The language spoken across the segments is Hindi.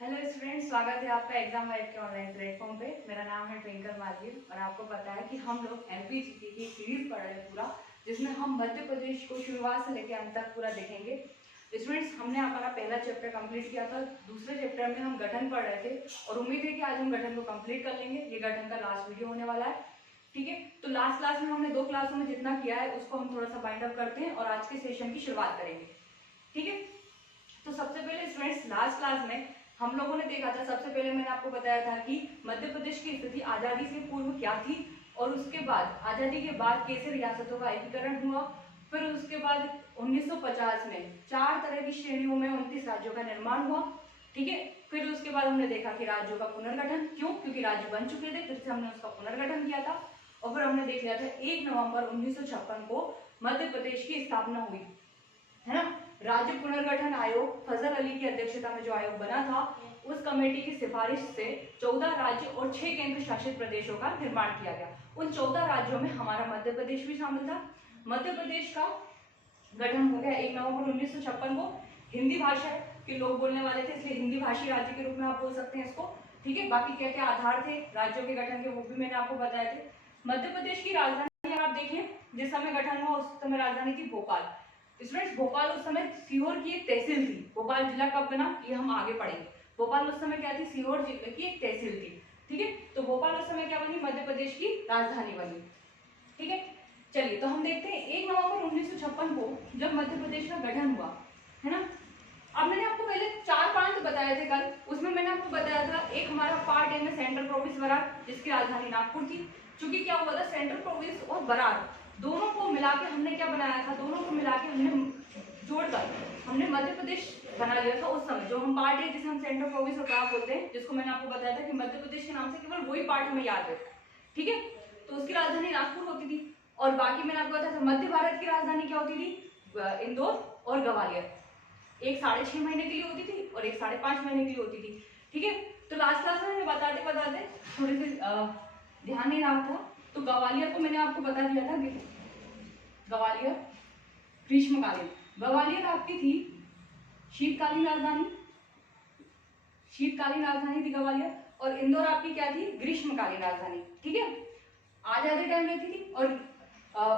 हेलो स्टूडेंट्स, स्वागत है आपका एग्जाम वाइब के ऑनलाइन प्लेटफॉर्म पे। मेरा नाम है ट्विंकल मालवीय और आपको पता है कि हम लोग एमपीजीके की सीरीज पढ़ रहे हैं पूरा, जिसमें हम मध्य प्रदेश को शुरुआत से लेकर अंत तक पूरा देखेंगे। स्टूडेंट्स, हमने हमारा पहला चैप्टर कंप्लीट किया था। दूसरे चैप्टर में हम गठन पढ़ रहे थे और उम्मीद है कि आज हम गठन को कंप्लीट कर लेंगे। ये गठन का लास्ट वीडियो होने वाला है, ठीक है। तो लास्ट क्लास में हमने 2 क्लासों में जितना किया है उसको हम थोड़ा सा बाइंड अप करते हैं और आज के सेशन की शुरुआत करेंगे, ठीक है। तो सबसे पहले स्टूडेंट्स, लास्ट क्लास में हम लोगों ने देखा था, सबसे पहले मैंने आपको बताया था कि मध्य प्रदेश की स्थिति आजादी से पूर्व क्या थी और उसके बाद आजादी के बाद कैसे रियासतों का एकीकरण हुआ। फिर उसके बाद 1950 में 4 तरह की श्रेणियों में 29 राज्यों का निर्माण हुआ, ठीक है। फिर उसके बाद हमने देखा कि राज्यों का पुनर्गठन, क्यों? क्योंकि राज्य बन चुके थे, फिर से हमने उसका पुनर्गठन किया था। और फिर हमने देख लिया था 1 नवंबर 1956 को मध्य प्रदेश की स्थापना हुई, है ना। राज्य पुनर्गठन आयोग, फजल अली की अध्यक्षता में जो आयोग बना था, उस कमेटी की सिफारिश से 14 राज्य और 6 केंद्र शासित प्रदेशों का निर्माण किया गया। उन 14 राज्यों में हमारा मध्य प्रदेश भी शामिल था। मध्य प्रदेश का गठन हो गया 1 नवंबर 1956 को। हिंदी भाषा के लोग बोलने वाले थे, इसलिए हिंदी भाषी राज्य के रूप में आप बोल सकते हैं इसको, ठीक है। बाकी क्या क्या आधार थे राज्यों के गठन के, वो भी मैंने आपको बताए थे। मध्य प्रदेश की राजधानी आप देखिए, जिस समय गठन हुआ उस समय राजधानी थी भोपाल। स्टूडेंट्स, भोपाल उस समय सीहोर की एक तहसील थी। भोपाल जिला कब बना ये हम आगे पढ़ेंगे। भोपाल उस समय क्या थी? सीहोर जिले की एक तहसील थी, ठीक है। तो भोपाल उस समय क्या बनी? मध्य प्रदेश की राजधानी बनी, ठीक है। चलिए, तो हम देखते हैं 1 नवंबर 1956 को जब मध्य प्रदेश का गठन हुआ, है ना। अब मैंने आपको पहले 4 प्रांत बताए थे कल, उसमें मैंने आपको बताया था एक हमारा पार्ट ए में सेंट्रल प्रोविंस बरार, जिसकी राजधानी नागपुर थी। क्योंकि क्या हुआ था, सेंट्रल प्रोविंस और बरार दोनों को मिला के हमने क्या बनाया था, दोनों को मिला के हमने जोड़कर हमने मध्य प्रदेश बना लिया था। उस समय जो हम पार्ट है, जिसे हम सेंट्रल प्रोविंस और बरार बोलते हैं, जिसको मैंने आपको बताया था कि मध्य प्रदेश के नाम से केवल वही पार्ट हमें याद है, ठीक है। तो उसकी राजधानी नागपुर होती थी और बाकी मैंने आपको बताया था मध्य भारत की राजधानी क्या होती थी? इंदौर और ग्वालियर। एक 6.5 महीने के लिए होती थी और एक 5.5 महीने के लिए होती थी, ठीक है। तो लास्ट क्लास में मैंने बताते बताते थोड़े से ध्यान नहीं रहा था, तो ग्वालियर को मैंने आपको बता दिया था कि ग्वालियर ग्रीष्मकालीन, ग्वालियर आपकी थी शीतकालीन राजधानी, शीतकालीन राजधानी थी ग्वालियर। और इंदौर आपकी क्या थी? ग्रीष्मकालीन राजधानी, ठीक है। आधे टाइम रहती थी। और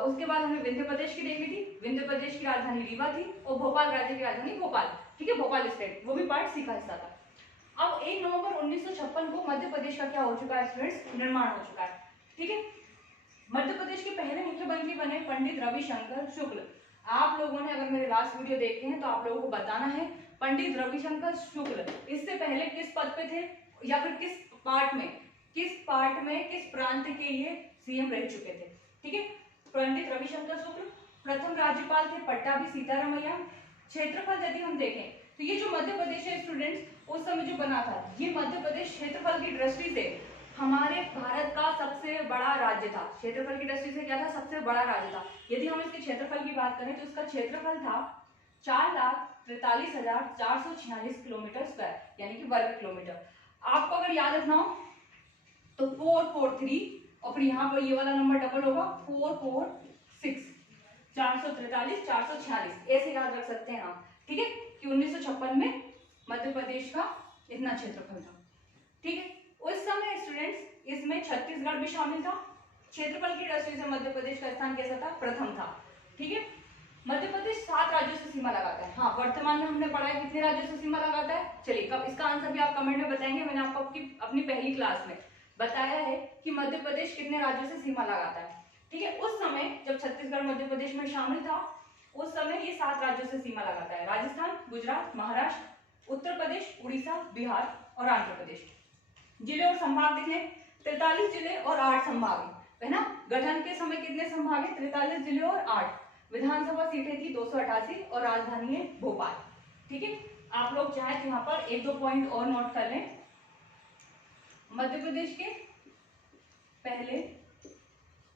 उसके बाद हमें विंध्य प्रदेश की देखी थी। विंध्य प्रदेश की राजधानी रीवा थी और भोपाल राज्य की राजधानी भोपाल, ठीक है, भोपाल स्टेट, वो भी पार्ट सी का हिस्सा था। अब 1 नवंबर 1956 को मध्य प्रदेश का क्या हो चुका है स्टूडेंट्स? निर्माण हो चुका है, ठीक है। मध्य प्रदेश के पहले मुख्यमंत्री बने पंडित रविशंकर शुक्ल। आप लोगों ने अगर मेरे लास्ट वीडियो देखे हैं तो आप लोगों को बताना है, पंडित रविशंकर शुक्ल इससे पहले किस पद पे थे या फिर किस पार्ट में किस प्रांत के ये सीएम रह चुके थे, ठीक है। पंडित रविशंकर शुक्ल प्रथम राज्यपाल थे पट्टाभी सीतारामैया। क्षेत्रफल यदि हम देखें तो ये जो मध्य प्रदेश है स्टूडेंट्स, उस समय जो बना था, ये मध्य प्रदेश क्षेत्रफल की दृष्टि से हमारे भारत का सबसे बड़ा राज्य था। क्षेत्रफल की दृष्टि से क्या था? सबसे बड़ा राज्य था। यदि हम इसके क्षेत्रफल की बात करें तो इसका क्षेत्रफल था 4,43,446 किलोमीटर स्क्वायर, यानी कि वर्ग किलोमीटर। आपको अगर याद रखना हो तो 443 और फिर यहाँ पर ये वाला नंबर डबल होगा 446, 443 446, ऐसे याद रख सकते हैं आप, ठीक है, कि 1956 में मध्य प्रदेश का इतना क्षेत्रफल था, ठीक है। उस समय स्टूडेंट्स इसमें छत्तीसगढ़ भी शामिल था। क्षेत्रफल की दृष्टि से मध्य प्रदेश का स्थान कैसा था? प्रथम था, ठीक है। मध्य प्रदेश 7 राज्यों से सीमा लगाता है। हाँ, वर्तमान में हमने पढ़ा है कितने राज्यों से सीमा लगाता है। चलिए, कब इसका आंसर भी आप कमेंट में बताएंगे। मैंने आपको अपनी पहली क्लास में बताया है कि मध्य प्रदेश कितने राज्यों से सीमा लगाता है, ठीक है। उस समय जब छत्तीसगढ़ मध्य प्रदेश में शामिल था, उस समय ये 7 राज्यों से सीमा लगाता है। राजस्थान, गुजरात, महाराष्ट्र, उत्तर प्रदेश, उड़ीसा, बिहार और आंध्र प्रदेश। जिले और संभाग देख लें, 43 जिले और 8 संभाग है ना। गठन के समय कितने संभाग है? 43 जिले और 8। विधानसभा सीटें थी 288 और राजधानी है भोपाल, ठीक है। आप लोग चाहे तो यहाँ पर 1-2 पॉइंट और नोट कर लें। मध्य प्रदेश के पहले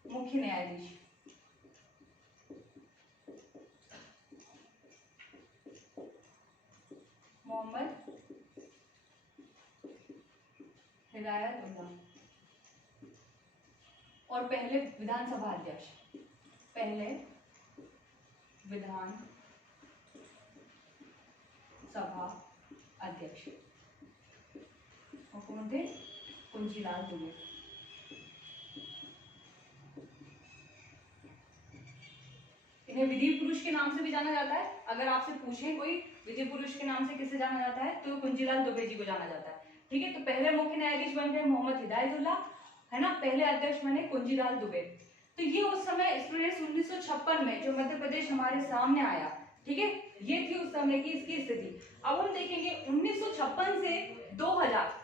मुख्य न्यायाधीश मोहम्मद हिदायतुल्लाह और पहले विधानसभा अध्यक्ष, पहले विधान सभा अध्यक्ष, वो कौन थे? कुंजीलाल दुबे। इन्हें विधि पुरुष के नाम से भी जाना जाता है। अगर आपसे पूछे कोई विधि पुरुष के नाम से किसे जाना जाता है तो कुंजीलाल दुबे जी को जाना जाता है। ठीक है, तो पहले मुख्य न्यायाधीश बन गए मोहम्मद हिदायतुल्लाह, है ना, पहले अध्यक्ष बने कुंजीलाल दुबे। तो ये उस समय स्टूडेंट्स 1956 में जो मध्य प्रदेश हमारे सामने आया, ठीक है, ये थी उस समय की इसकी स्थिति। अब हम देखेंगे 1956 से 2000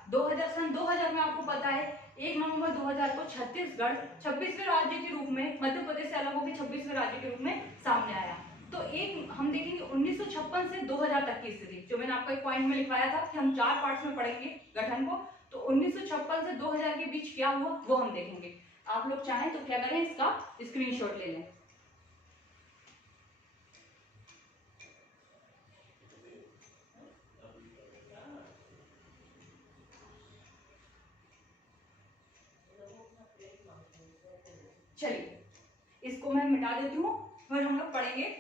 सन 2000 में आपको पता है 1 नवंबर 2000 को छत्तीसगढ़ 26वें राज्य के रूप में, मध्य प्रदेश से अलग होकर 26वें राज्य के रूप में सामने आया। तो एक हम देखेंगे 1956 से 2000 तक की स्थिति, जो मैंने आपको एक पॉइंट में लिखवाया था कि हम 4 पार्ट्स में पढ़ेंगे गठन को। तो 1956 से 2000 के बीच क्या हुआ वो हम देखेंगे। आप लोग चाहें तो क्या करें, इसका स्क्रीनशॉट ले लें। चलिए इसको मैं मिटा देती हूँ, फिर हम लोग पढ़ेंगे।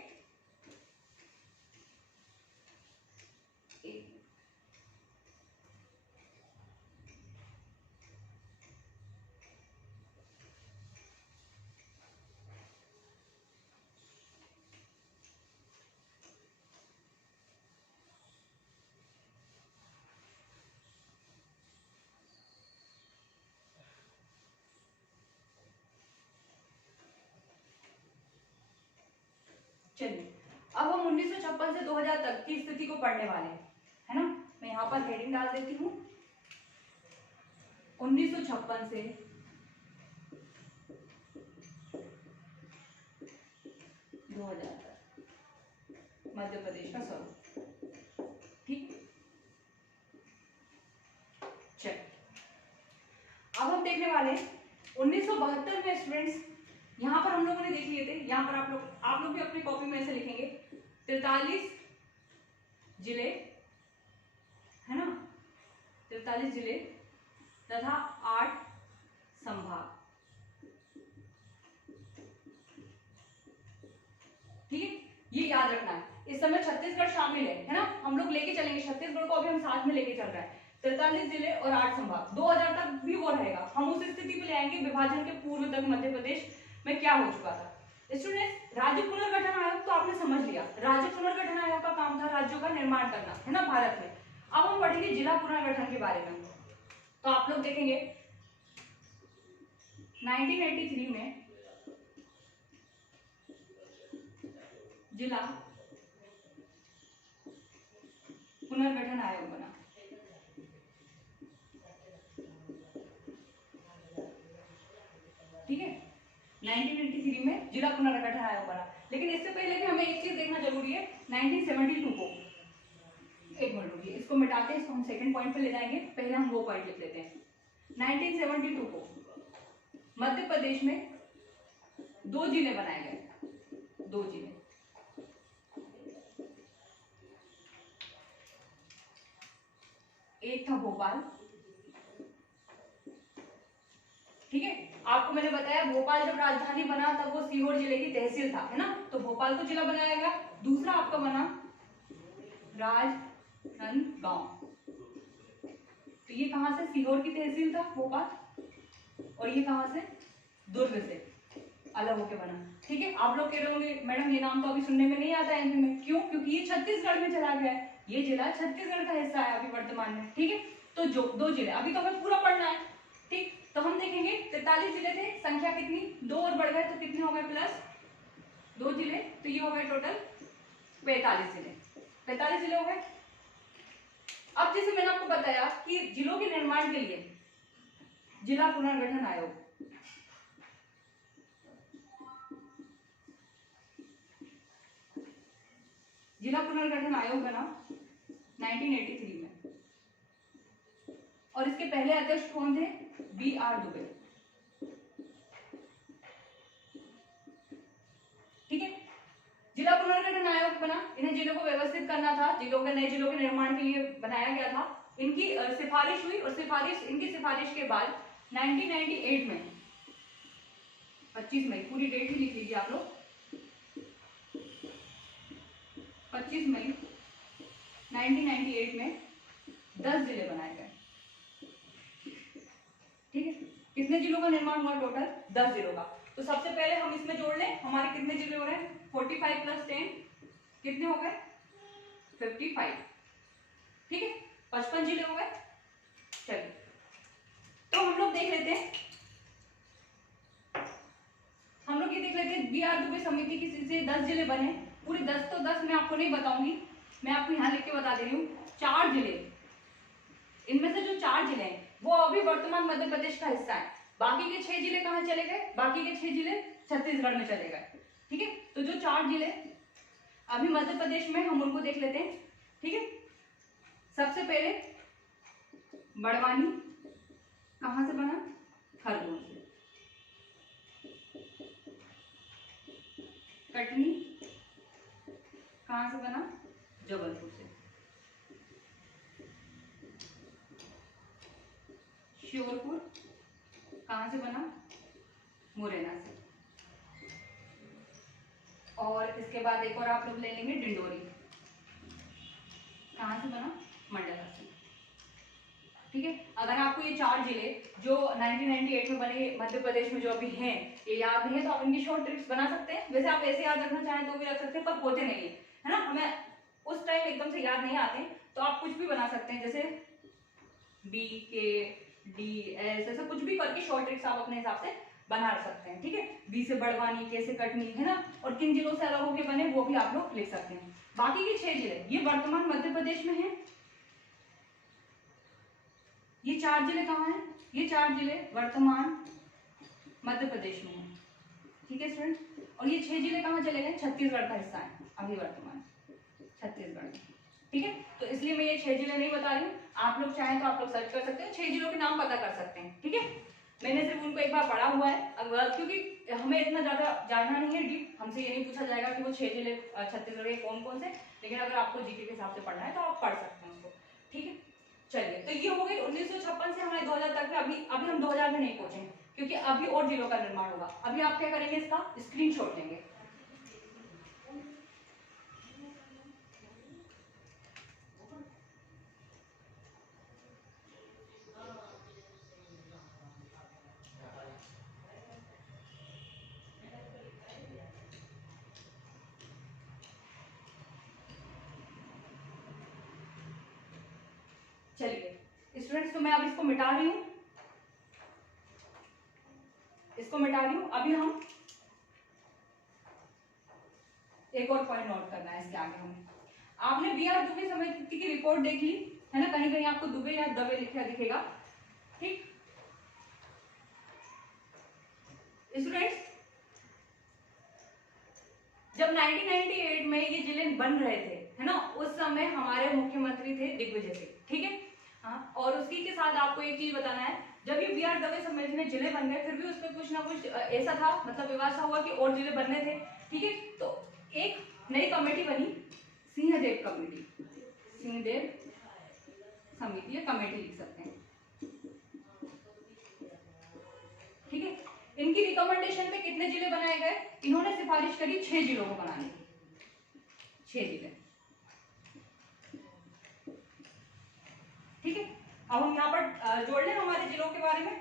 चलिए अब हम 1956 से 2000 तक की स्थिति को पढ़ने वाले हैं, है ना। मैं यहाँ पर हेडिंग डाल देती हूँ 1956 से 2000 तक मध्य प्रदेश का स्वरूप। ठीक, चलिए अब हम देखने वाले 1972 में स्टूडेंट्स, यहाँ पर हम लोगों ने देख लिए थे, यहाँ पर आप लोग भी अपनी कॉपी में ऐसे लिखेंगे 43 जिले, है ना, 43 जिले तथा 8 संभाग। ठीक है, ये याद रखना है। इस समय छत्तीसगढ़ शामिल है ना, हम लोग लेके चलेंगे छत्तीसगढ़ को, अभी हम साथ में लेके चल रहे हैं। 43 जिले और 8 संभाग, 2000 तक भी वो रहेगा। हम उस स्थिति पे ले आएंगे विभाजन के पूर्व तक मध्य प्रदेश में क्या हो चुका था। स्टूडेंट्स, राज्य पुनर्गठन आयोग तो आपने समझ लिया, राज्य पुनर्गठन आयोग का काम था राज्यों का निर्माण करना, है ना, भारत में। अब हम पढ़ेंगे जिला पुनर्गठन के बारे में। तो आप लोग देखेंगे 1983 में जिला पुनर्गठन आयोग बना। ठीक है, 1983 में जिला पुनर्गठन आयोग बना। लेकिन इससे पहले भी हमें एक चीज देखना जरूरी है, 1972 को, एक मिनट रुकिए, इसको मिटाते हैं, इसको हम सेकंड पॉइंट पे ले जाएंगे, पहले हम वो पॉइंट लिख लेते हैं। 1972 को मध्य प्रदेश में 2 जिले बनाए गए, 2 जिले। एक था भोपाल, ठीक है, आपको मैंने बताया भोपाल जब राजधानी बना तब वो सीहोर जिले की तहसील था, है ना, तो भोपाल को जिला बनाया गया। दूसरा आपका बना राजनांदगांव, तो ये कहां से, सीहोर की तहसील था भोपाल, और ये कहां से, दुर्ग से अलग होके बना। ठीक है, आप लोग कह रहे होंगे मैडम ये नाम तो अभी सुनने में नहीं आता एमपी में, क्यों, क्योंकि ये छत्तीसगढ़ में चला गया है, ये जिला छत्तीसगढ़ का हिस्सा है अभी वर्तमान में। ठीक है, तो जो 2 जिले अभी तो हमें पूरा पढ़ना है। ठीक, तो हम देखेंगे 43 जिले थे, संख्या कितनी, 2 और बढ़ गए तो कितने हो गए, प्लस 2 जिले, तो ये हो गए टोटल 45 जिले, 45 जिले हो गए। अब जैसे मैंने आपको बताया कि जिलों के निर्माण के लिए जिला पुनर्गठन आयोग, जिला पुनर्गठन आयोग बना 1983 में, और इसके पहले अध्यक्ष कौन थे, BR दुबे। ठीक है, जिला पुनर्गठन आयोग बना, इन्हें जिलों को व्यवस्थित करना था, नए जिलों के निर्माण के लिए बनाया गया था। इनकी सिफारिश हुई, और इनकी सिफारिश के बाद 1998 में 25 मई, पूरी डेट ही लिख लीजिए आप लोग, 25 मई 1998 में 10 जिले बनाए गए। कितने जिलों का निर्माण हुआ टोटल? 10 जिलों का। तो सबसे पहले हम इसमें जोड़ लें, हमारे कितने जिले हो रहे हैं? 45 + 10 कितने हो गए? 55। ठीक है, 55 जिले हो गए। चलिए तो हम लोग देख लेते हैं, हम लोग ये देख लेते हैं बी आर दुबे समिति की से 10 जिले बने। पूरे 10 तो 10 मैं आपको नहीं बताऊंगी, मैं आपको यहाँ लिख के बता दे रही हूँ। 4 जिले, इनमें से जो 4 जिले हैं वो अभी वर्तमान मध्य प्रदेश का हिस्सा है। बाकी के 6 जिले कहाँ चले गए? बाकी के 6 जिले छत्तीसगढ़ में चले गए। ठीक है, तो जो 4 जिले अभी मध्य प्रदेश में, हम उनको देख लेते हैं। ठीक है, सबसे पहले बड़वानी कहाँ से बना? खरगोन से। कटनी कहाँ से बना? जबलपुर से। श्योरपुर कहाँ से बना? मुरैना से। और इसके बाद एक और आप लोग ले लेंगे डिंडोरी, कहाँ से बना? मंडला से। ठीक है, अगर आपको ये 4 जिले जो 1998 में बने मध्य प्रदेश में जो अभी हैं ये याद नहीं है, तो आप इनकी शॉर्ट ट्रिक्स बना सकते हैं। वैसे आप ऐसे याद रखना चाहें तो भी रख सकते हैं, पर होते नहीं है ना, हमें उस टाइम एकदम से याद नहीं आते, तो आप कुछ भी बना सकते हैं, जैसे बी के डी एस, ऐसा कुछ भी करके शॉर्ट ट्रिक्स आप अपने हिसाब से बना सकते हैं। ठीक है, बी से बड़वानी, के से कटनी, है ना, और किन जिलों से अलग होकर बने वो भी आप लोग लिख सकते हैं। बाकी के 6 जिले ये वर्तमान मध्य प्रदेश में है। ये 4 जिले कहाँ हैं? ये 4 जिले वर्तमान मध्य प्रदेश में है। ठीक है स्टूडेंट, और ये 6 जिले कहाँ चले गए? छत्तीसगढ़ का हिस्सा है अभी वर्तमान छत्तीसगढ़ में। ठीक है, तो इसलिए मैं ये 6 जिले नहीं बता रही हूँ, आप लोग चाहें तो आप लोग सर्च कर सकते हैं, 6 जिलों के नाम पता कर सकते हैं। ठीक है, मैंने सिर्फ उनको एक बार पढ़ा हुआ है, अगर क्योंकि हमें इतना ज्यादा जानना नहीं है डीप, हमसे ये नहीं पूछा जाएगा कि वो 6 जिले छत्तीसगढ़ के कौन कौन से, लेकिन अगर आपको जीके के हिसाब से पढ़ना है तो आप पढ़ सकते हैं उसको। ठीक है, चलिए, तो ये हो गई 1956 से हमारे 2000 तक में। अभी हम 2000 में नहीं पहुंचे, क्योंकि अभी और जिलों का निर्माण होगा। अभी आप क्या करेंगे? इसका स्क्रीनशॉट लेंगे। चलिए स्टूडेंट्स, तो मैं अब इसको मिटा रही हूँ, इसको मिटा रही हूँ। अभी हम एक और पॉइंट नोट करना है इसके आगे हमें। आपने बी आर दुबे समिति की रिपोर्ट देख ली है ना, कहीं कहीं आपको दुबे या दबे लिखा दिखेगा। ठीक स्टूडेंट्स, जब 1998 में ये जिले बन रहे थे है ना, उस समय हमारे मुख्यमंत्री थे दिग्विजय सिंह। ठीक है, हाँ, और उसी के साथ आपको एक चीज बताना है, जब ये बी आर दबे समिति में जिले बन गए, फिर भी उसमें कुछ ना कुछ ऐसा था, मतलब विवाद सा हुआ कि और जिले बनने थे। ठीक है, तो एक नई कमेटी बनी, सिंहदेव कमेटी, सिंहदेव समिति या कमेटी लिख सकते हैं। ठीक है, इनकी रिकमेंडेशन पे कितने जिले बनाए गए? इन्होंने सिफारिश करी 6 जिलों को बनाने की, 6 जिले। ठीक है, अब हम यहाँ पर जोड़ लें हमारे जिलों के बारे में।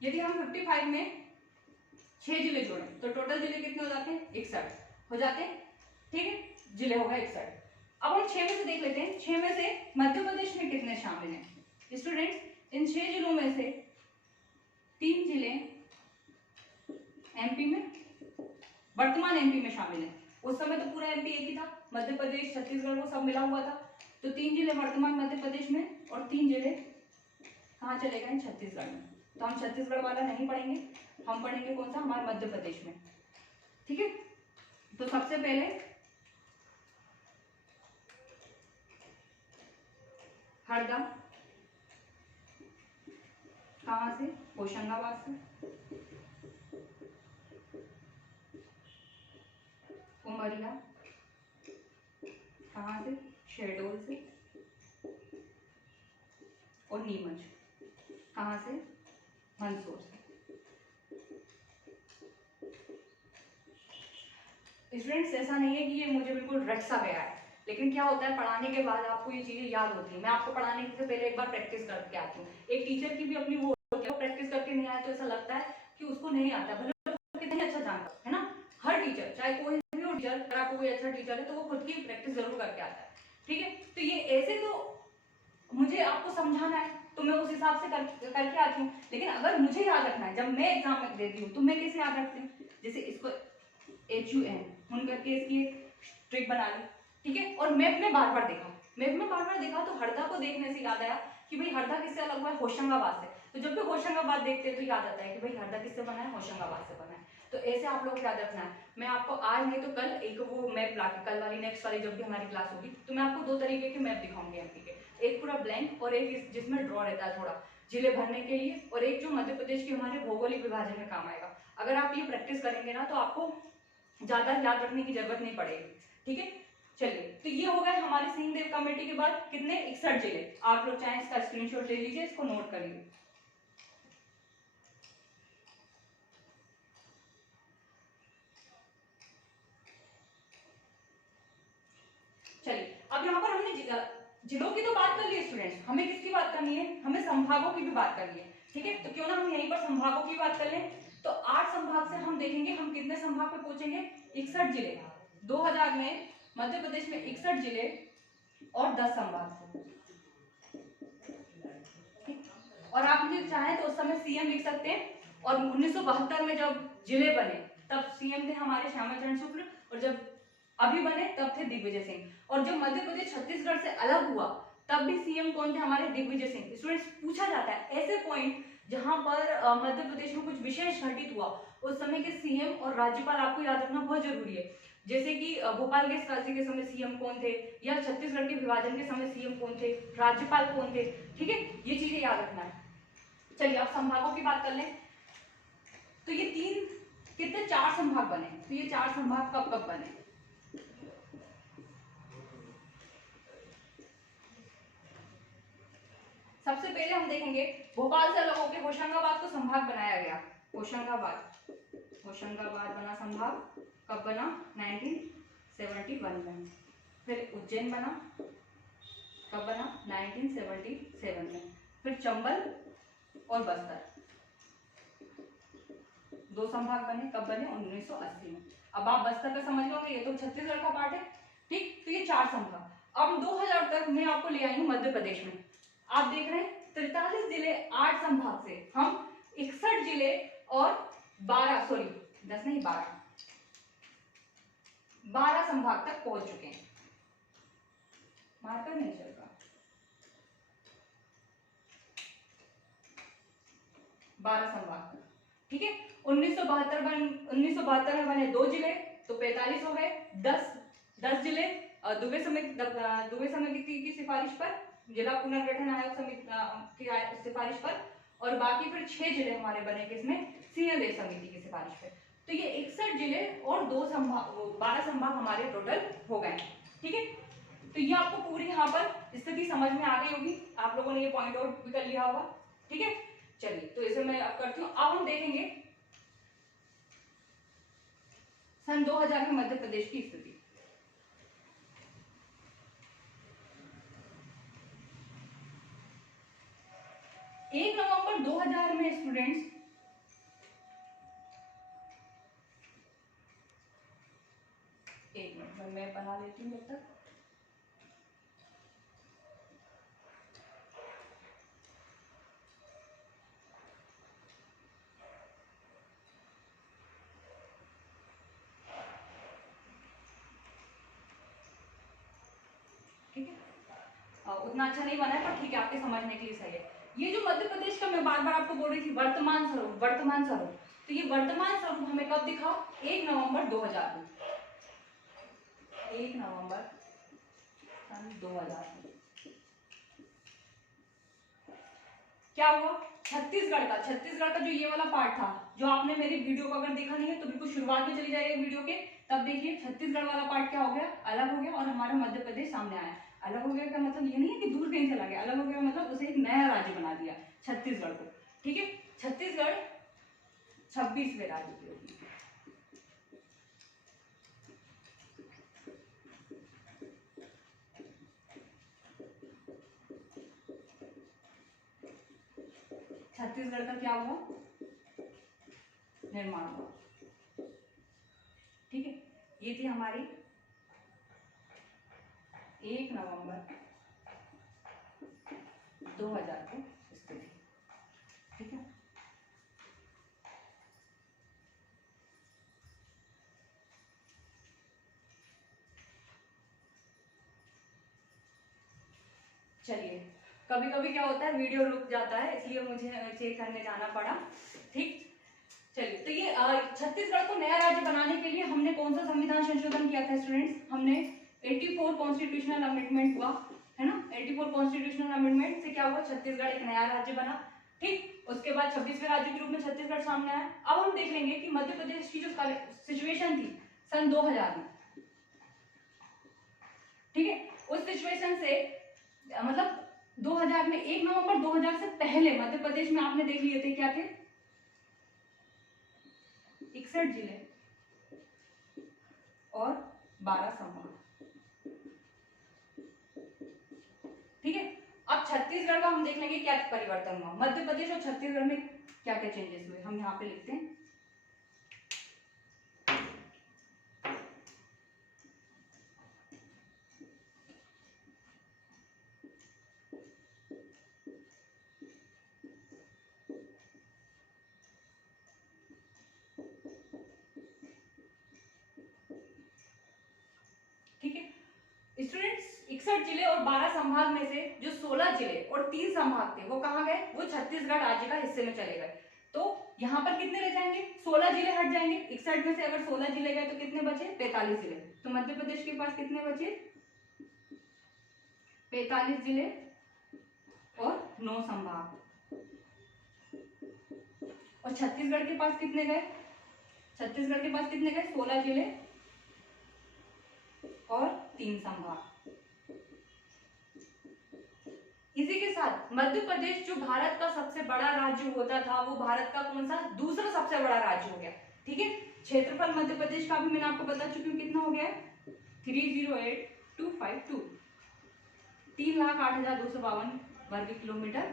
यदि हम 55 में 6 जिले जोड़ें तो टोटल जिले कितने हो जाते हैं? 61 हो जाते हैं। ठीक है, जिले हो गए 61। अब हम 6 में से देख लेते हैं, 6 में से मध्य प्रदेश में कितने शामिल हैं? स्टूडेंट्स, इन 6 जिलों में से 3 जिले एमपी में, वर्तमान एमपी में शामिल है। उस समय तो पूरा एमपी एक ही था, मध्य प्रदेश छत्तीसगढ़ वो सब मिला हुआ था। तो 3 जिले वर्तमान मध्य प्रदेश में और 3 जिले कहाँ चले गए? छत्तीसगढ़ में। तो हम छत्तीसगढ़ वाला नहीं पढ़ेंगे, हम पढ़ेंगे कौन सा? हमारे मध्य प्रदेश में। ठीक है, तो सबसे पहले हरदा, कहाँ से? होशंगाबाद से। उमरिया, कहाँ से? शहडोल से। और नीमच, कहाँ से? मंदसौर से। स्टूडेंट्स, ऐसा नहीं है कि ये मुझे बिल्कुल रट सा गया है, लेकिन क्या होता है पढ़ाने के बाद आपको ये चीजें याद होती है। मैं आपको पढ़ाने से पहले एक बार प्रैक्टिस करके आती हूँ। एक टीचर की भी अपनी वो होती होती है, प्रैक्टिस करके नहीं आया तो ऐसा लगता है कि उसको नहीं आता, भले कितनी अच्छा जानता है ना। हर टीचर चाहे कोई भी हो टीचर, अगर आपको कोई अच्छा टीचर है तो वो खुद की प्रैक्टिस जरूर करके आता है, ठीक है। तो ये ऐसे तो मुझे आपको समझाना है तो मैं उस हिसाब से करके आती हूँ, लेकिन अगर मुझे याद रखना है जब मैं एग्जाम में देती हूँ तो मैं कैसे याद रखती हूँ, जैसे इसको HUN करके इसकी ट्रिक बना ली, ठीक है। और मैप में बार बार देखा तो हरदा को देखने से याद आया कि भाई हरदा किससे अलग हुआ है, होशंगाबाद से। तो जब भी होशंगाबाद देखते हैं तो याद आता है कि भाई हरदा किससे बना है, होशंगाबाद से बना है। तो ऐसे आप लोग को याद रखना है। मैं आपको आज नहीं तो कल एक वो मैप लाके, कल वाली नेक्स्ट वाली जब भी हमारी क्लास होगी तो मैं आपको 2 तरीके के मैप दिखाऊंगी एमपी के, एक पूरा ब्लैंक और एक जिसमें ड्रॉ रहता है थोड़ा जिले भरने के लिए, और एक जो मध्य प्रदेश के हमारे भौगोलिक विभाजन में काम आएगा। अगर आप ये प्रैक्टिस करेंगे ना तो आपको ज्यादा याद रखने की जरूरत नहीं पड़ेगी, ठीक है। चलिए, तो ये हो गए हमारे सिंहदेव कमेटी के बाद कितने 61 जिले। आप लोग चाहे इसका स्क्रीनशॉट ले लीजिए, इसको नोट करिए। चलिए, अब यहाँ पर हमने जिलों की तो बात कर ली स्टूडेंट्स, हमें किसकी बात करनी है, हमें संभागों की भी बात करनी है, ठीक है। तो क्यों ना हम यहीं पर संभागों की बात कर लें। तो 8 संभाग से हम देखेंगे हम कितने संभाग पे पहुंचेंगे, 61 जिले। 2000 में मध्य प्रदेश में 61 जिले और 10 संभाग थे, और आप मुझे चाहें तो उस समय सीएम लिख सकते हैं। और 1972 में जब जिले बने तब सीएम थे हमारे श्यामाचरण शुक्ल, और जब अभी बने तब थे दिग्विजय सिंह। और जब मध्य प्रदेश छत्तीसगढ़ से अलग हुआ तब भी सीएम कौन थे हमारे, दिग्विजय सिंह। स्टूडेंट्स पूछा जाता है ऐसे पॉइंट जहां पर मध्य प्रदेश में कुछ विशेष घटित हुआ, उस समय के सीएम और राज्यपाल आपको याद रखना बहुत जरूरी है। जैसे कि भोपाल गैस क्रांति के समय सीएम कौन थे, या छत्तीसगढ़ के विभाजन के समय सीएम कौन थे, राज्यपाल कौन थे, ठीक है, ये चीजें याद रखना है। चलिए, अब संभागों की बात कर लें। तो ये कितने 4 संभाग बने। तो ये 4 संभाग कब कब बने, सबसे पहले हम देखेंगे भोपाल से अलग होकर होशंगाबाद को संभाग बनाया गया। होशंगाबाद बना संभाग, कब बना, 1971 में। फिर उज्जैन बना, कब बना, 1977 में। फिर चंबल और बस्तर, 2 संभाग बने, कब बने, 1980 में। अब आप बस्तर का समझ लो, ये तो छत्तीसगढ़ का पार्ट है, ठीक। तो ये 4 संभाग। अब 2000 तक मैं आपको ले आई हूं मध्य प्रदेश में। आप देख रहे हैं 43 जिले 8 संभाग से हम 61 जिले और 12 संभाग तक पहुंच चुके हैं। मार्कर नहीं चल रहा, 12 संभाग तक, ठीक है। 1972 में बने 2 जिले, तो 45 हो गए। 10 जिले दुबे समिति की सिफारिश पर, जिला पुनर्गठन आयोग समिति की सिफारिश पर, और बाकी फिर 6 जिले हमारे बने किसमें, सिंहदेव समिति की सिफारिश पर। तो ये 61 जिले और 12 संभाग हमारे टोटल हो गए, ठीक है। तो ये आपको पूरी यहाँ पर स्थिति समझ में आ गई होगी, आप लोगों ने ये पॉइंट आउट भी कर लिया होगा, ठीक है। चलिए, तो इसे मैं अब करती हूँ। अब हम देखेंगे सन 2000 में मध्य प्रदेश की स्थिति। एक नवंबर 2000 में स्टूडेंट्स, एक मिनट मैं बना लेती हूँ जब तक। ठीक है, उतना अच्छा नहीं बना है पर ठीक है, आपके समझने के लिए सही है। ये जो मध्य प्रदेश का मैं बार बार आपको बोल रही थी वर्तमान स्वरूप, तो ये वर्तमान स्वरूप हमें कब दिखा, 1 नवंबर 2000 को, 1 नवंबर सन 2000 को। क्या हुआ, छत्तीसगढ़ का जो ये वाला पार्ट था, जो आपने मेरी वीडियो को अगर देखा नहीं है तो बिल्कुल शुरुआत में चली जाइए वीडियो के, तब देखिए छत्तीसगढ़ वाला पार्ट क्या हो गया, अलग हो गया, और हमारा मध्य प्रदेश सामने आया। अलग हो गया का मतलब ये नहीं है कि दूर कहीं चला गया, अलग हो गया मतलब उसे एक नया राज्य बना दिया छत्तीसगढ़ को, ठीक है। छत्तीसगढ़ 26वें राज्य की होगी। छत्तीसगढ़ का क्या हुआ, निर्माण हुआ। ठीक है, ये थी हमारी 1 नवंबर 2000 को स्थिति। ठीक है, चलिए कभी कभी क्या होता है वीडियो रुक जाता है, इसलिए मुझे चेक करने जाना पड़ा। ठीक, चलिए तो ये छत्तीसगढ़ को नया राज्य बनाने के लिए हमने कौन सा संविधान संशोधन किया था स्टूडेंट्स, हमने 84 कॉन्स्टिट्यूशनल अमेंडमेंट हुआ है ना। 84 कॉन्स्टिट्यूशनल अमेंडमेंट से क्या हुआ, छत्तीसगढ़ एक नया राज्य बना। ठीक, उसके बाद 26वें राज्य के रूप में छत्तीसगढ़ सामने आया। अब हम देख लेंगे कि मध्य प्रदेश की जो सिचुएशन थी सन 2000 में, ठीक है, उस सिचुएशन से मतलब 2000 में 1 नवंबर 2000 से पहले मध्य प्रदेश में आपने देख लिए थे क्या थे, 61 जिले और 12 संभाग। ठीक है, अब छत्तीसगढ़ का हम देख लेंगे क्या परिवर्तन हुआ, मध्य प्रदेश और छत्तीसगढ़ में क्या क्या चेंजेस हुए, हम यहाँ पे लिखते हैं। ठीक है स्टूडेंट्स, 61 जिले और 12 संभाग में से जो 16 जिले और 3 संभाग थे वो कहाँ गए, वो छत्तीसगढ़ राज्य का हिस्से में चले गए। तो यहाँ पर कितने रह जाएंगे, 16 जिले हट जाएंगे। 61 में से अगर 16 जिले गए तो कितने बचे, 45 जिले। तो मध्य प्रदेश के पास कितने बचे, 45 जिले और 9 संभाग। और छत्तीसगढ़ के पास कितने गए, छत्तीसगढ़ के पास कितने गए, 16 जिले और 3 संभाग। इसी के साथ मध्य प्रदेश जो भारत का सबसे बड़ा राज्य होता था वो भारत का कौन सा, दूसरा सबसे बड़ा राज्य हो गया। ठीक है, क्षेत्रफल मध्य प्रदेश का भी मैंने आपको बता चुकी हूँ कितना हो गया, 308252, 3,08,252 वर्ग किलोमीटर।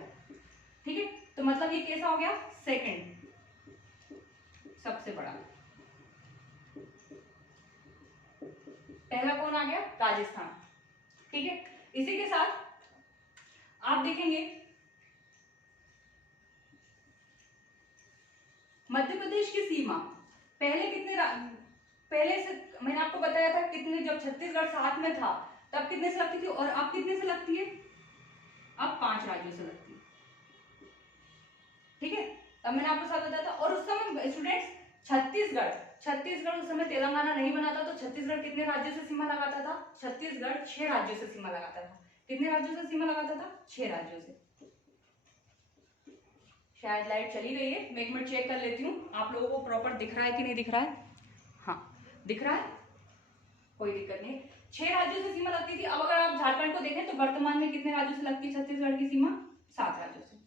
ठीक है, तो मतलब ये कैसा हो गया, सेकंड सबसे बड़ा। पहला कौन आ गया, राजस्थान। ठीक है, इसी के साथ आप देखेंगे मध्य प्रदेश की सीमा पहले पहले से मैंने आपको बताया था कितने, जब छत्तीसगढ़ साथ में था तब कितने से लगती थी और अब कितने से लगती है, अब 5 राज्यों से लगती है। ठीक है, तब मैंने आपको साथ बताया था। और उस समय स्टूडेंट्स छत्तीसगढ़ उस समय तेलंगाना नहीं बना था, तो छत्तीसगढ़ कितने राज्यों से सीमा लगाता था, छत्तीसगढ़ 6 राज्यों से सीमा लगाता था। कितने राज्यों से सीमा लगाता था, 6 राज्यों से। शायद लाइट चली गई है, मैं 1 मिनट चेक कर लेती हूँ आप लोगों को प्रॉपर दिख रहा है कि नहीं दिख रहा है। हाँ दिख रहा है, कोई दिक्कत नहीं। 6 राज्यों से सीमा लगती थी। अब अगर आप झारखंड को देखें तो वर्तमान में कितने राज्यों से लगती है छत्तीसगढ़ की सीमा, 7 राज्यों से।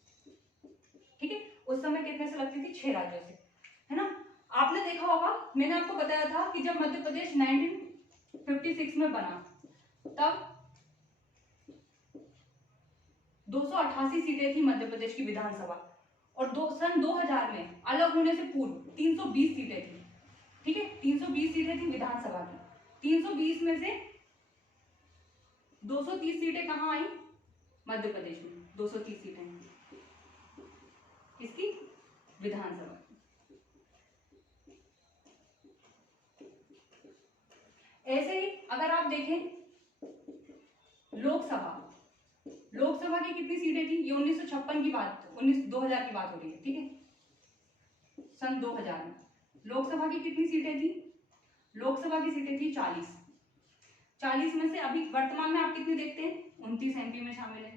ठीक है, उस समय कितने से लगती थी, 6 राज्यों से, है ना। आपने देखा होगा, मैंने आपको बताया था कि जब मध्य प्रदेश 1956 में बना तब 288 सीटें थी मध्य प्रदेश की विधानसभा, और सन 2000 में अलग होने से पूर्व 320 सीटें थी। ठीक है, 320 सीटें थी विधानसभा की। 320 में से 230 सीटें कहाँ आई, मध्य प्रदेश में 230 सीटें किसकी, विधानसभा। ऐसे ही अगर आप देखें लोकसभा की कितनी सीटें थी, ये 1956 की बात, 2000 की बात हो रही है। ठीक है, सन 2000 में लोकसभा की कितनी सीटें थी, लोकसभा की सीटें थी 40 में से अभी वर्तमान में आप कितने देखते हैं, 29 एमपी में शामिल है।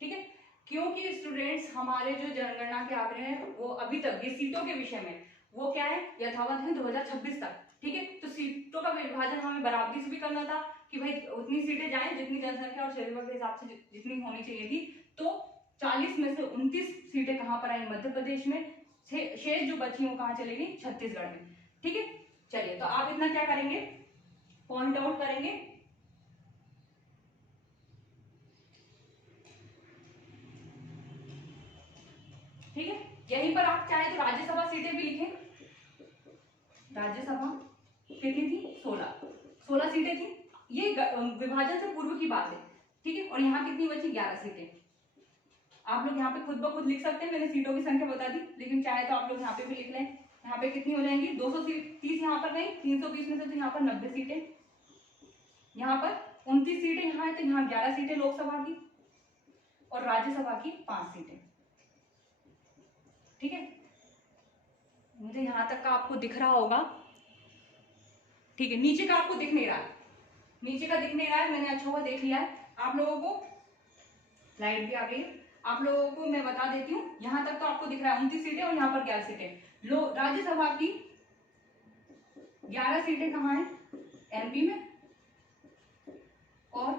ठीक है, क्योंकि स्टूडेंट्स हमारे जो जनगणना के आंकड़े हैं वो अभी तक ये सीटों के विषय में वो क्या है, यथावत है 2026 तक। ठीक है, तो सीटों का विभाजन हमें बराबरी से भी करना था कि भाई उतनी सीटें जाएं जितनी जनसंख्या और क्षेत्रफल के हिसाब से जितनी होनी चाहिए थी। तो 40 में से 29 सीटें कहां पर आई, मध्य प्रदेश में। शेष जो बची वो कहां चलेगी, छत्तीसगढ़ में। ठीक है, चलिए तो आप इतना क्या करेंगे, पॉइंट आउट करेंगे। सीटें भी लिखें। राज्यसभा कितनी थी? 16 सीटें थी। ये विभाजन से पूर्व की बात है, ठीक है। और यहाँ कितनी बची? 11 सीटें। आप लोग यहाँ पे खुद ब खुद लिख सकते हैं, मैंने सीटों की संख्या बता दी, लेकिन चाहे तो आप लोग यहाँ पे भी लिख लें। यहाँ पे कितनी हो जाएंगी? 230 यहाँ पर गई, 320 में से तो यहाँ पर 90 सीटें, यहाँ पर 29 सीटें यहाँ है, तो यहाँ 11 सीटें लोकसभा की और राज्यसभा की 5 सीटें, ठीक है। मुझे यहाँ तक का आपको दिख रहा होगा, ठीक है। नीचे का आपको दिख नहीं रहा है, नीचे का दिख नहीं रहा है, मैंने अच्छा हुआ देख लिया है। आप लोगों को लाइट भी आ गई है, आप लोगों को मैं बता देती हूँ। यहाँ तक तो आपको दिख रहा है 29 सीटें और यहाँ पर 11 सीटें। राज्यसभा की 11 सीटें कहाँ है? एमपी में, और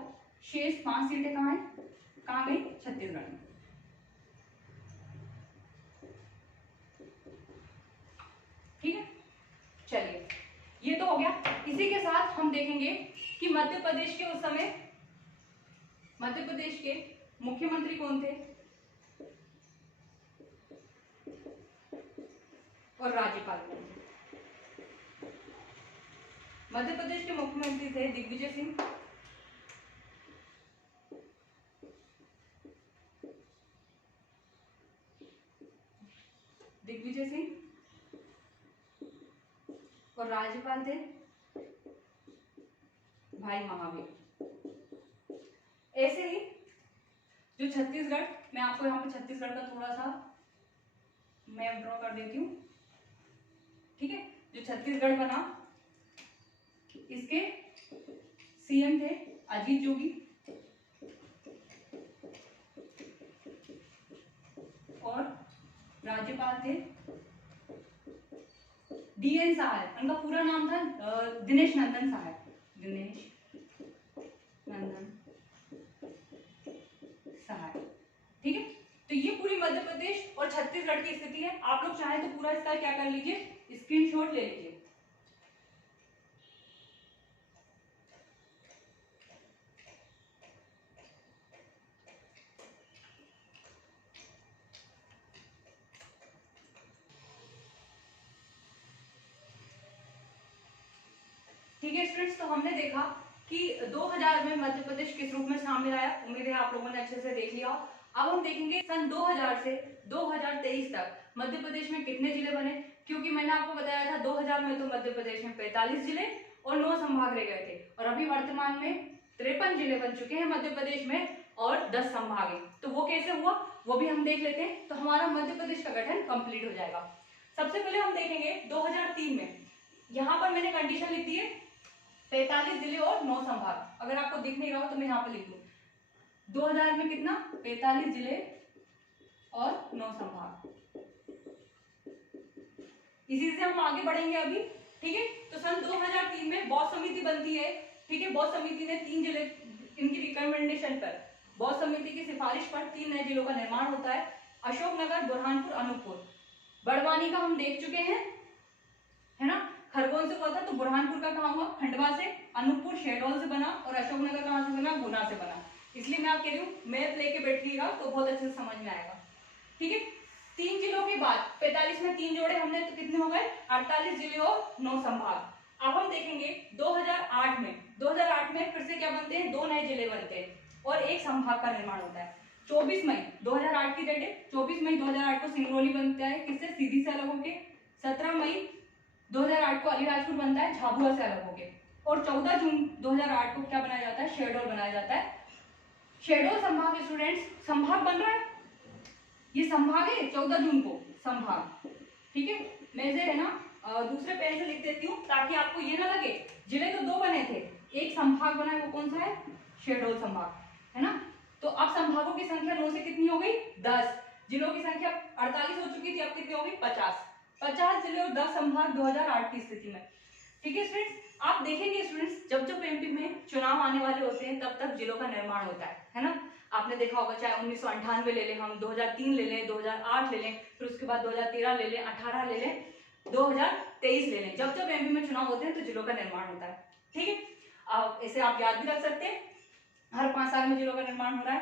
शेष 5 सीटें कहाँ है? कहाँ गई? छत्तीसगढ़ में, ठीक है। चलिए, ये तो हो गया। इसी के साथ हम देखेंगे कि मध्य प्रदेश के उस समय मध्य प्रदेश के मुख्यमंत्री कौन थे और राज्यपाल कौन थे। मध्य प्रदेश के मुख्यमंत्री थे दिग्विजय सिंह, और राज्यपाल थे भाई महावीर। ऐसे ही जो छत्तीसगढ़, मैं आपको यहाँ पे छत्तीसगढ़ का थोड़ा सा मैप ड्रॉ कर देती हूँ, ठीक है। जो छत्तीसगढ़ बना, इसके सीएम थे अजीत जोगी और राज्यपाल थे डीएन सहाय। उनका पूरा नाम था दिनेश नंदन सहाय, दिनेश नंदन सहाय, ठीक है। तो ये पूरी मध्य प्रदेश और छत्तीसगढ़ की स्थिति है। आप लोग चाहे तो पूरा इसका क्या कर लीजिए, स्क्रीनशॉट ले लीजिए। ठीक है स्टूडेंट्स, तो हमने देखा कि 2000 में मध्य प्रदेश किस रूप में सामने आया। उम्मीद है आप लोगों ने अच्छे से देख लिया। अब हम देखेंगे सन 2000 से 2023 तक मध्य प्रदेश में कितने जिले बने, क्योंकि मैंने आपको बताया था 2000 में तो मध्य प्रदेश में 45 जिले और 9 संभाग रह गए थे, और अभी वर्तमान में 53 जिले बन चुके हैं मध्य प्रदेश में और 10 संभाग है। तो वो कैसे हुआ वो भी हम देख लेते हैं, तो हमारा मध्य प्रदेश का गठन कंप्लीट हो जाएगा। सबसे पहले हम देखेंगे 2003 में, यहाँ पर मैंने कंडीशन लिख दी है 45 जिले और 9 संभाग। अगर आपको दिख नहीं रहा हो तो मैं यहाँ पे लिख दूं 2000 में कितना, 45 जिले और 9 संभाग। इसी से हम आगे बढ़ेंगे अभी, ठीक है। तो सन 2003 में बौद्ध समिति बनती है, ठीक है। बौद्ध समिति ने 3 जिले, इनकी रिकमेंडेशन पर, बौद्ध समिति की सिफारिश पर 3 नए जिलों का निर्माण होता है, अशोकनगर, बुरहानपुर, अनूपपुर। बड़वानी का हम देख चुके हैं, है ना। खरगोन से हुआ था, तो बुरहानपुर का कहाँ हुआ, खंडवा से, अनूपपुर शहडोल से बना, और अशोकनगर कहाँ से बना, गुना से बना। इसलिए मैं आप कह रही हूँ मैप लेके बैठिएगा तो बहुत अच्छे से समझ में आएगा, ठीक है। 3 जिलों के बाद 45 में 3 जोड़े हमने तो कितने हो गए, 48 जिले और 9 संभाग। अब हम देखेंगे 2008 में, 2008 में फिर से क्या बनते हैं, 2 नए जिले बनते हैं और 1 संभाग का निर्माण होता है। 24 मई 2008 की डेट है, 24 मई 2008 को सिंगरौली बनता है, किससे, सीधी से अलग होके। 17 मई 2008 को अलीराजपुर बनता है, झाबुआ से अलग होके। और 14 जून 2008 को क्या बनाया जाता है, शहडोल बनाया जाता है। शहडोल संभाग स्टूडेंट्स, संभाग बन रहा है, ये संभाग है 14 जून को संभाग, ठीक है। मैं इसे है ना दूसरे पेन से लिख देती हूँ ताकि आपको ये ना लगे, जिले तो 2 बने थे, एक संभाग बना है, वो कौन सा है, शहडोल संभाग, है ना। तो अब संभागों की संख्या 9 से कितनी हो गई, 10। जिलों की संख्या 48 हो चुकी थी, अब कितनी हो गई, 50 जिले और 10 संभाग 2008 की स्थिति में, ठीक है स्टूडेंट्स। आप देखेंगे स्टूडेंट्स, जब जब एमपी में चुनाव आने वाले होते हैं तब तक जिलों का निर्माण होता है ना। आपने देखा होगा, चाहे 1998 ले लें हम, 2003 ले लें, 2008 ले लें, फिर उसके बाद 2013 ले लें, 18 ले लें, 2023 ले लें, जब जब एमपी में चुनाव होते हैं तो जिलों का निर्माण होता है, ठीक है। इसे आप याद भी रख सकते हैं, हर 5 साल में जिलों का निर्माण हो रहा है,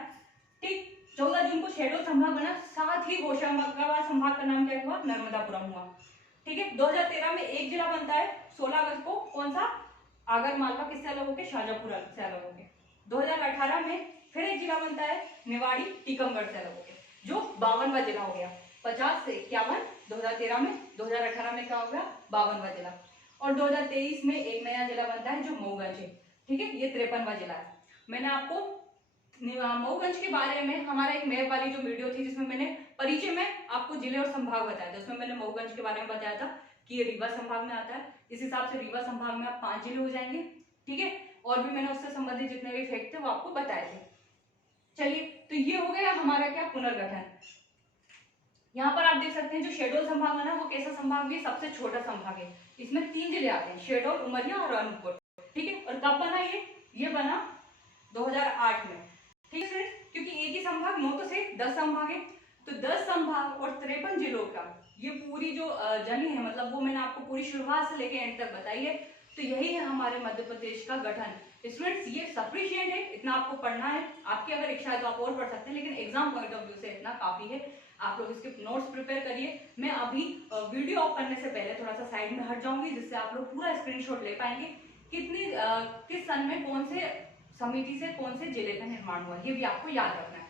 ठीक। 14 जून को शहडोल संभाग बना, साथ ही होशंगाबाद संभाग का नाम क्या हुआ, नर्मदापुरम हुआ। ठीक है। 2013 में एक जिला बनता है 16 अगस्त को, कौन सा, आगर मालवा किससे अलग होके, शाहजहांपुर से अलग होके। 2018 में फिर एक जिला बनता है निवाड़ी टीकमगढ़ से अलग होके, जो 52वां जिला हो गया। 50 से 51 2013 में, 2018 में क्या हो गया, 52वां जिला। और 2023 में एक नया जिला बनता है जो मऊगंज है, ठीक है, ये 53वां जिला है। मैंने आपको मऊगंज के बारे में हमारा एक मैप वाली जो वीडियो थी जिसमें मैंने परिचय में आपको जिले और संभाग बताया था, उसमें मैंने मऊगंज के बारे में बताया था कि ये रीवा संभाग में आता है। इस हिसाब से रीवा संभाग में आप 5 जिले हो जाएंगे, ठीक है। और भी मैंने उससे संबंधित जितने भी फैक्ट थे वो आपको बताए थे। चलिए, तो ये हो गया हमारा क्या, पुनर्गठन। यहाँ पर आप देख सकते हैं जो शेडोल संभाग है ना, वो कैसा संभाग भी, सबसे छोटा संभाग है। इसमें 3 जिले आते हैं, शेडोल, उमरिया और अनूपपुर, ठीक है। और कब बना ये बना 2008 में, ठीक है फ्रेंड्स। क्योंकि एक ही संभाग, 9 तो से 10 संभाग है, तो 10 संभाग और 53 जिलों का ये पूरी जो जर्नी है, मतलब वो मैंने आपको पूरी शुरुआत से लेकर एंड तक बताई है। तो यही है हमारे मध्य प्रदेश का गठन। स्टूडेंट्स, ये सफिशिएंट है, इतना आपको पढ़ना है। आपकी अगर इच्छा है तो आप और पढ़ सकते हैं, लेकिन एग्जाम पॉइंट ऑफ व्यू से इतना काफी है। आप लोग इसके नोट्स प्रिपेयर करिए। मैं अभी वीडियो ऑफ करने से पहले थोड़ा सा साइड में हट जाऊंगी, जिससे आप लोग पूरा स्क्रीनशॉट ले पाएंगे किस सन में कौन से समिति से कौन से जिले का निर्माण हुआ, ये भी आपको याद रखना है,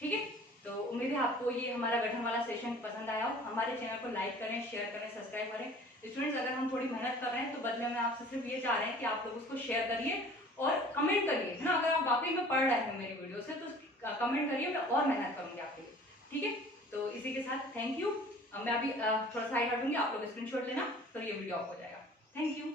ठीक है। तो उम्मीद है आपको ये हमारा गठन वाला सेशन पसंद आया हो। हमारे चैनल को लाइक करें, शेयर करें, सब्सक्राइब करें। स्टूडेंट्स, अगर हम थोड़ी मेहनत कर रहे हैं तो बदले में आपसे सिर्फ ये चाह रहे हैं कि आप लोग उसको शेयर करिए और कमेंट करिए, है ना। अगर आप वाकई में पढ़ रहे हैं मेरी वीडियो से तो कमेंट करिए, मैं और मेहनत करूंगी आपके लिए, ठीक है। तो इसी के साथ थैंक यू। मैं अभी थोड़ा साइड हटूंगी, आप लोग स्क्रीनशॉट लेना, तो ये वीडियो ऑफ हो जाएगा। Thank you.